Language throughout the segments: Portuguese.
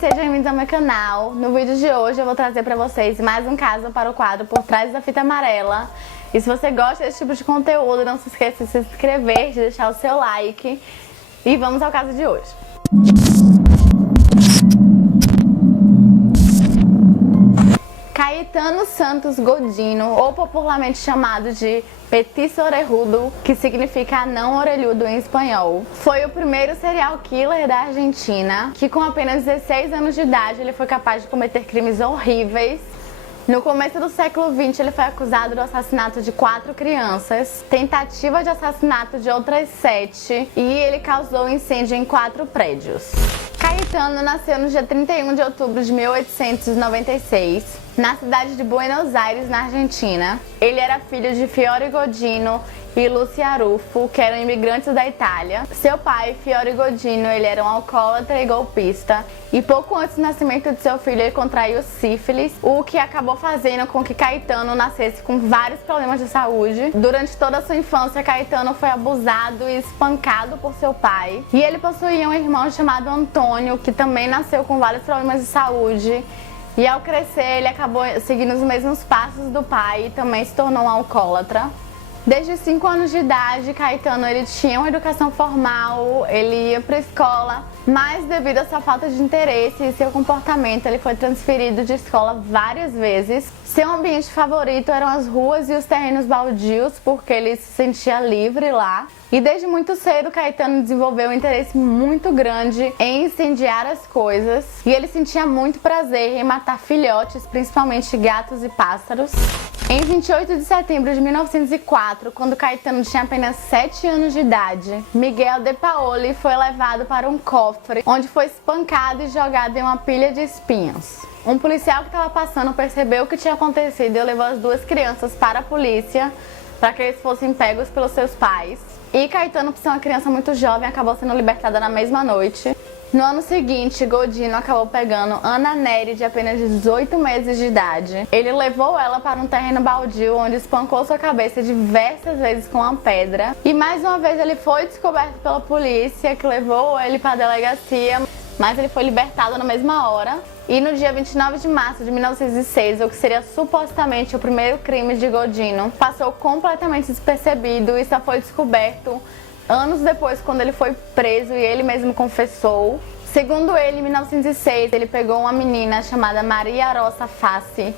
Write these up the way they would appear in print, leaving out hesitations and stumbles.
gente, sejam bem-vindos ao meu canal. No vídeo de hoje eu vou trazer pra vocês mais um caso para o quadro Por Trás da Fita Amarela. E se você gosta desse tipo de conteúdo, não se esqueça de se inscrever, de deixar o seu like. E vamos ao caso de hoje. Caetano Santos Godino, ou popularmente chamado de Petiço Orejudo, que significa anão orelhudo em espanhol, foi o primeiro serial killer da Argentina, que com apenas 16 anos de idade ele foi capaz de cometer crimes horríveis. No começo do século XX, ele foi acusado do assassinato de 4 crianças, tentativa de assassinato de outras 7 e ele causou incêndio em 4 prédios. Caetano nasceu no dia 31 de outubro de 1896, na cidade de Buenos Aires, na Argentina. Ele era filho de Fiore Godino e Lúcia Rufo, que eram imigrantes da Itália. Seu pai, Fiore Godino, ele era um alcoólatra e golpista, e pouco antes do nascimento de seu filho ele contraiu sífilis, o que acabou fazendo com que Caetano nascesse com vários problemas de saúde. Durante toda a sua infância, Caetano foi abusado e espancado por seu pai, e ele possuía um irmão chamado Antônio, que também nasceu com vários problemas de saúde. E ao crescer, ele acabou seguindo os mesmos passos do pai e também se tornou um alcoólatra. Desde os 5 anos de idade, Caetano ele tinha uma educação formal, ele ia para a escola, mas devido à sua falta de interesse e seu comportamento, ele foi transferido de escola várias vezes. Seu ambiente favorito eram as ruas e os terrenos baldios, porque ele se sentia livre lá. E desde muito cedo, Caetano desenvolveu um interesse muito grande em incendiar as coisas. E ele sentia muito prazer em matar filhotes, principalmente gatos e pássaros. Em 28 de setembro de 1904, quando Caetano tinha apenas 7 anos de idade, Miguel de Paoli foi levado para um cofre, onde foi espancado e jogado em uma pilha de espinhos. Um policial que estava passando percebeu o que tinha acontecido e levou as 2 crianças para a polícia, para que eles fossem pegos pelos seus pais. E Caetano, por ser uma criança muito jovem, acabou sendo libertada na mesma noite. No ano seguinte, Godino acabou pegando Ana Nery, de apenas 18 meses de idade. Ele levou ela para um terreno baldio, onde espancou sua cabeça diversas vezes com uma pedra. E mais uma vez ele foi descoberto pela polícia, que levou ele para a delegacia, mas ele foi libertado na mesma hora. E no dia 29 de março de 1906, o que seria supostamente o primeiro crime de Godino, passou completamente despercebido e só foi descoberto anos depois, quando ele foi preso e ele mesmo confessou. Segundo ele, em 1906, ele pegou uma menina chamada Maria Rosa Fassi,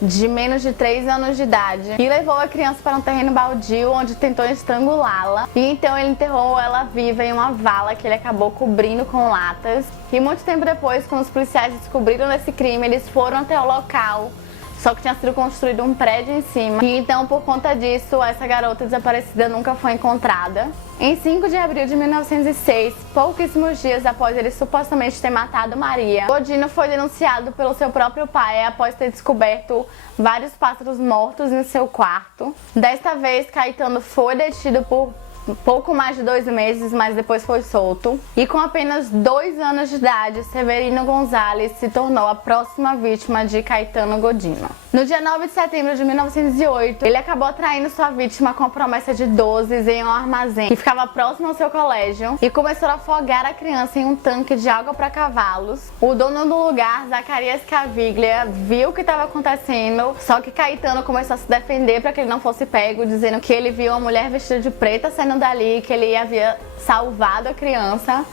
de menos de 3 anos de idade, e levou a criança para um terreno baldio, onde tentou estrangulá-la. E então ele enterrou ela viva em uma vala que ele acabou cobrindo com latas. E muito tempo depois, quando os policiais descobriram esse crime, eles foram até o local, só que tinha sido construído um prédio em cima. E então, por conta disso, essa garota desaparecida nunca foi encontrada. Em 5 de abril de 1906, pouquíssimos dias após ele supostamente ter matado Maria, Godino foi denunciado pelo seu próprio pai após ter descoberto vários pássaros mortos em seu quarto. Desta vez, Caetano foi detido por pouco mais de 2 meses, mas depois foi solto. E com apenas 2 anos de idade, Severino Gonzalez se tornou a próxima vítima de Caetano Godino. No dia 9 de setembro de 1908, ele acabou atraindo sua vítima com a promessa de dozes em um armazém que ficava próximo ao seu colégio e começou a afogar a criança em um tanque de água para cavalos. O dono do lugar, Zacarias Caviglia, viu o que estava acontecendo, só que Caetano começou a se defender para que ele não fosse pego, dizendo que ele viu uma mulher vestida de preta saindo dali, que ele havia salvado a criança,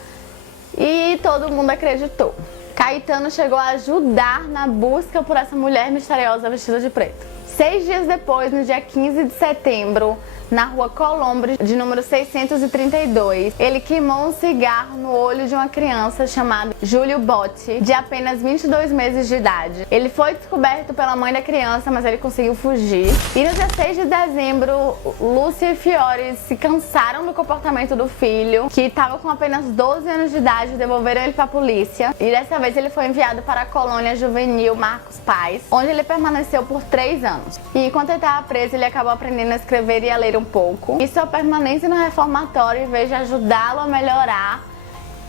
e todo mundo acreditou. Caetano chegou a ajudar na busca por essa mulher misteriosa vestida de preto. 6 dias depois, no dia 15 de setembro, na rua Colombre, de número 632, ele queimou um cigarro no olho de uma criança chamada Júlio Botti, de apenas 22 meses de idade. Ele foi descoberto pela mãe da criança, mas ele conseguiu fugir. E no dia 6 de dezembro, Lúcia e Fiore se cansaram do comportamento do filho, que estava com apenas 12 anos de idade, e devolveram ele para a polícia. E dessa vez ele foi enviado para a colônia juvenil Marcos Paz, onde ele permaneceu por 3 anos. E enquanto ele estava preso, ele acabou aprendendo a escrever e a ler um pouco. E sua permanência no reformatório, em vez de ajudá-lo a melhorar,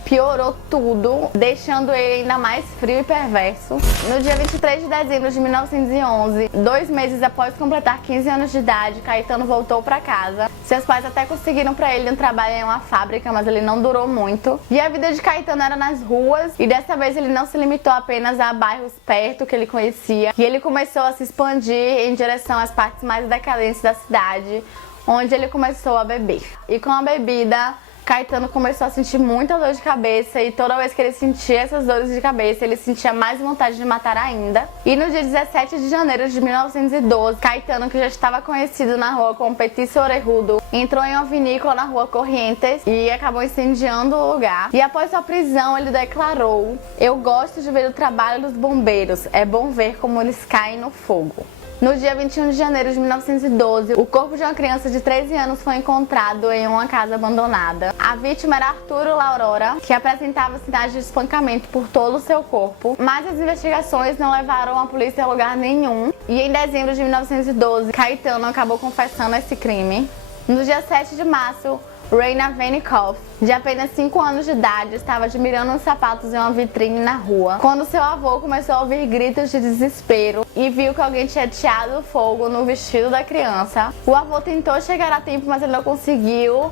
piorou tudo, deixando ele ainda mais frio e perverso. No dia 23 de dezembro de 1911, 2 meses após completar 15 anos de idade, Caetano voltou para casa. Seus pais até conseguiram para ele um trabalho em uma fábrica, mas ele não durou muito. E a vida de Caetano era nas ruas, e dessa vez ele não se limitou apenas a bairros perto que ele conhecia, e ele começou a se expandir em direção às partes mais decadentes da cidade, onde ele começou a beber. E com a bebida, Caetano começou a sentir muita dor de cabeça, e toda vez que ele sentia essas dores de cabeça, ele sentia mais vontade de matar ainda. E no dia 17 de janeiro de 1912, Caetano, que já estava conhecido na rua como Petiço Orejudo, entrou em uma vinícola na rua Corrientes e acabou incendiando o lugar. E após sua prisão, ele declarou: "Eu gosto de ver o trabalho dos bombeiros, é bom ver como eles caem no fogo." No dia 21 de janeiro de 1912, o corpo de uma criança de 13 anos foi encontrado em uma casa abandonada. A vítima era Arturo Laurora, que apresentava sinais de espancamento por todo o seu corpo, mas as investigações não levaram a polícia a lugar nenhum. E em dezembro de 1912, Caetano acabou confessando esse crime. No dia 7 de março, Reina Venikoff, de apenas 5 anos de idade, estava admirando uns sapatos em uma vitrine na rua, quando seu avô começou a ouvir gritos de desespero e viu que alguém tinha ateado fogo no vestido da criança. O avô tentou chegar a tempo, mas ele não conseguiu.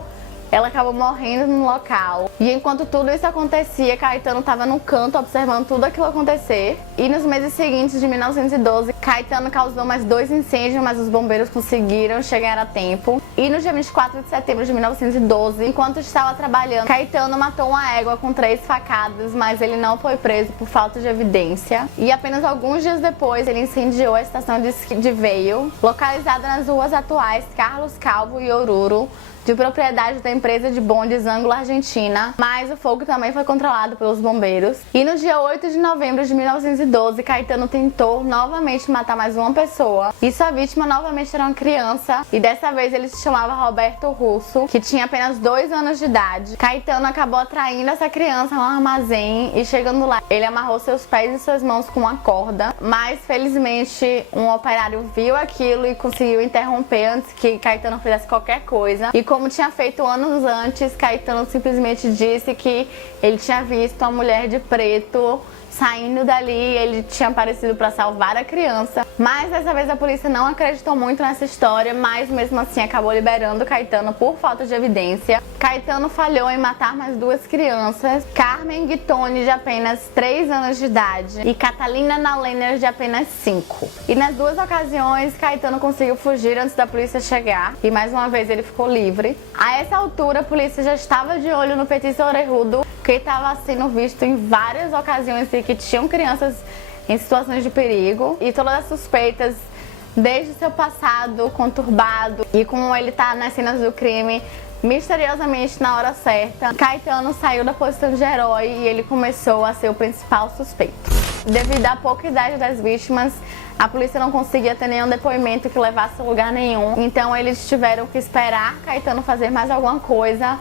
Ela acabou morrendo no local. E enquanto tudo isso acontecia, Caetano estava no canto observando tudo aquilo acontecer. E nos meses seguintes de 1912, Caetano causou mais 2 incêndios, mas os bombeiros conseguiram chegar a tempo. E no dia 24 de setembro de 1912, enquanto estava trabalhando, Caetano matou uma égua com 3 facadas, mas ele não foi preso por falta de evidência. E apenas alguns dias depois, ele incendiou a estação de esqui de Veio, localizada nas ruas atuais Carlos Calvo e Oruro, de propriedade da empresa de bondes Anglo-Argentina, mas o fogo também foi controlado pelos bombeiros. E no dia 8 de novembro de 1912, Caetano tentou novamente matar mais uma pessoa, e sua vítima novamente era uma criança, e dessa vez ele se chamava Roberto Russo, que tinha apenas 2 anos de idade. Caetano acabou atraindo essa criança a um armazém, e chegando lá, ele amarrou seus pés e suas mãos com uma corda, mas felizmente um operário viu aquilo e conseguiu interromper antes que Caetano fizesse qualquer coisa. E como tinha feito anos antes, Caetano simplesmente disse que ele tinha visto uma mulher de preto saindo dali, ele tinha aparecido para salvar a criança. Mas dessa vez a polícia não acreditou muito nessa história, mas mesmo assim acabou liberando Caetano por falta de evidência. Caetano falhou em matar mais 2 crianças, Carmen Guitone, de apenas 3 anos de idade, e Catalina Naulener, de apenas 5. E nas 2 ocasiões, Caetano conseguiu fugir antes da polícia chegar, e mais uma vez ele ficou livre. A essa altura, a polícia já estava de olho no Petiço Orejudo, que estava sendo visto em várias ocasiões e que tinham crianças em situações de perigo, e todas as suspeitas, desde seu passado conturbado e como ele tá nas cenas do crime, misteriosamente na hora certa, Caetano saiu da posição de herói e ele começou a ser o principal suspeito. Devido à pouca idade das vítimas, a polícia não conseguia ter nenhum depoimento que levasse a lugar nenhum, então eles tiveram que esperar Caetano fazer mais alguma coisa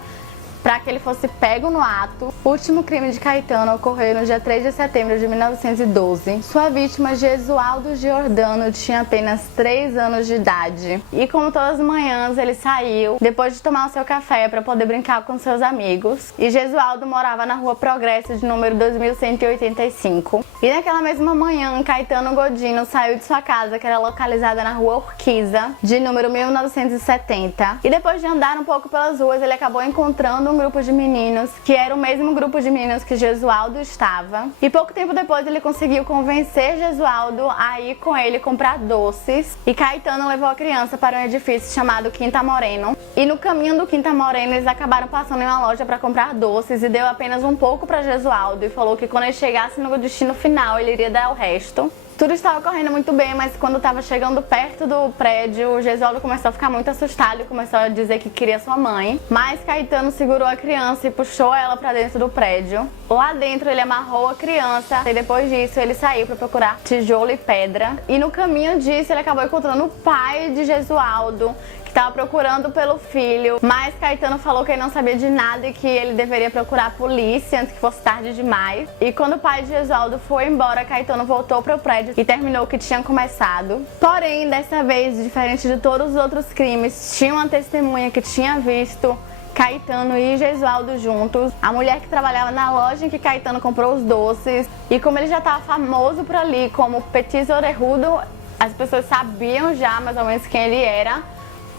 para que ele fosse pego no ato. O último crime de Caetano ocorreu no dia 3 de setembro de 1912. Sua vítima, Gesualdo Giordano, tinha apenas 3 anos de idade. E como todas as manhãs, ele saiu depois de tomar o seu café para poder brincar com seus amigos. E Gesualdo morava na rua Progresso, de número 2185. E naquela mesma manhã, Caetano Godino saiu de sua casa, que era localizada na rua Urquiza, de número 1970. E depois de andar um pouco pelas ruas, ele acabou encontrando um grupo de meninos, que era o mesmo grupo de meninos que Gesualdo estava. E pouco tempo depois ele conseguiu convencer Gesualdo a ir com ele comprar doces. E Caetano levou a criança para um edifício chamado Quinta Moreno. E no caminho do Quinta Moreno eles acabaram passando em uma loja para comprar doces, e deu apenas um pouco para Gesualdo e falou que quando ele chegasse no destino final ele iria dar o resto. Tudo estava correndo muito bem, mas quando estava chegando perto do prédio, o Gesualdo começou a ficar muito assustado e começou a dizer que queria sua mãe. Mas Caetano segurou a criança e puxou ela para dentro do prédio. Lá dentro ele amarrou a criança e depois disso ele saiu para procurar tijolo e pedra. E no caminho disso ele acabou encontrando o pai de Gesualdo, que estava procurando pelo filho, mas Caetano falou que ele não sabia de nada e que ele deveria procurar a polícia antes que fosse tarde demais. E quando o pai de Gesualdo foi embora, Caetano voltou para o prédio e terminou o que tinha começado. Porém, dessa vez, diferente de todos os outros crimes, tinha uma testemunha que tinha visto Caetano e Gesualdo juntos. A mulher que trabalhava na loja em que Caetano comprou os doces. E como ele já estava famoso por ali como Petit Orejudo, as pessoas sabiam já mais ou menos quem ele era,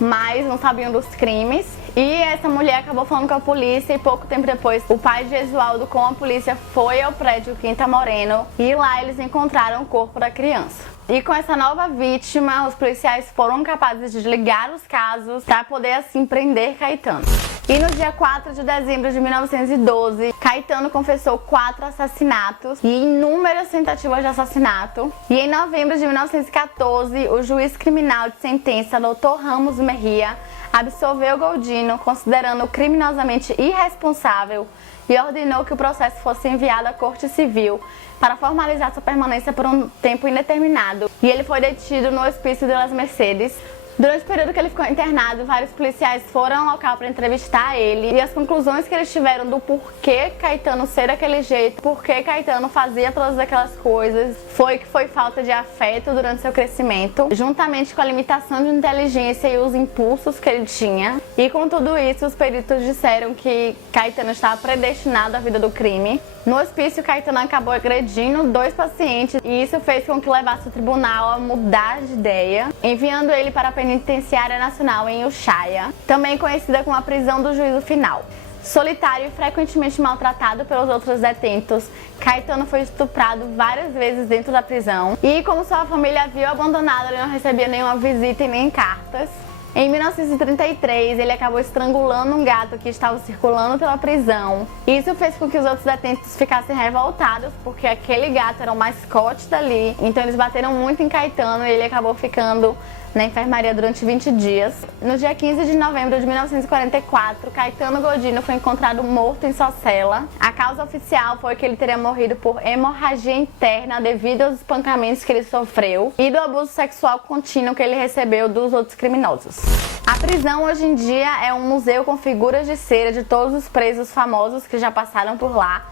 mas não sabiam dos crimes. E essa mulher acabou falando com a polícia e pouco tempo depois o pai de Gesualdo com a polícia foi ao prédio Quinta Moreno e lá eles encontraram o corpo da criança. E com essa nova vítima, os policiais foram capazes de desligar os casos para poder assim prender Caetano. E no dia 4 de dezembro de 1912, Caetano confessou 4 assassinatos e inúmeras tentativas de assassinato. E em novembro de 1914, o juiz criminal de sentença, Dr. Ramos Mejia, absolveu Goldino, considerando-o criminosamente irresponsável, e ordenou que o processo fosse enviado à Corte Civil para formalizar sua permanência por um tempo indeterminado. E ele foi detido no Hospício de las Mercedes. Durante o período que ele ficou internado, vários policiais foram ao local para entrevistar ele e as conclusões que eles tiveram do porquê Caetano ser daquele jeito, porquê Caetano fazia todas aquelas coisas, foi que foi falta de afeto durante seu crescimento, juntamente com a limitação de inteligência e os impulsos que ele tinha. E com tudo isso, os peritos disseram que Caetano estava predestinado à vida do crime. No hospício, Caetano acabou agredindo 2 pacientes e isso fez com que levasse o tribunal a mudar de ideia, enviando ele para a Penitenciária Nacional em Ushuaia, também conhecida como a prisão do juízo final. Solitário e frequentemente maltratado pelos outros detentos, Caetano foi estuprado várias vezes dentro da prisão e, como sua família viu abandonado, ele não recebia nenhuma visita e nem cartas. Em 1933, ele acabou estrangulando um gato que estava circulando pela prisão. Isso fez com que os outros detentos ficassem revoltados, porque aquele gato era o mascote dali. Então eles bateram muito em Caetano e ele acabou ficando na enfermaria durante 20 dias. No dia 15 de novembro de 1944, Caetano Goldino foi encontrado morto em sua cela. A causa oficial foi que ele teria morrido por hemorragia interna devido aos espancamentos que ele sofreu e do abuso sexual contínuo que ele recebeu dos outros criminosos. A prisão hoje em dia é um museu com figuras de cera de todos os presos famosos que já passaram por lá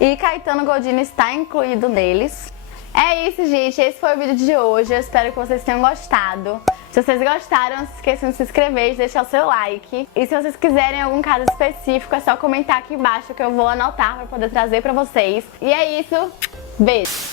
e Caetano Goldino está incluído neles. É isso, gente. Esse foi o vídeo de hoje. Eu espero que vocês tenham gostado. Se vocês gostaram, não se esqueçam de se inscrever e de deixar o seu like. E se vocês quiserem algum caso específico, é só comentar aqui embaixo que eu vou anotar para poder trazer para vocês. E é isso. Beijo!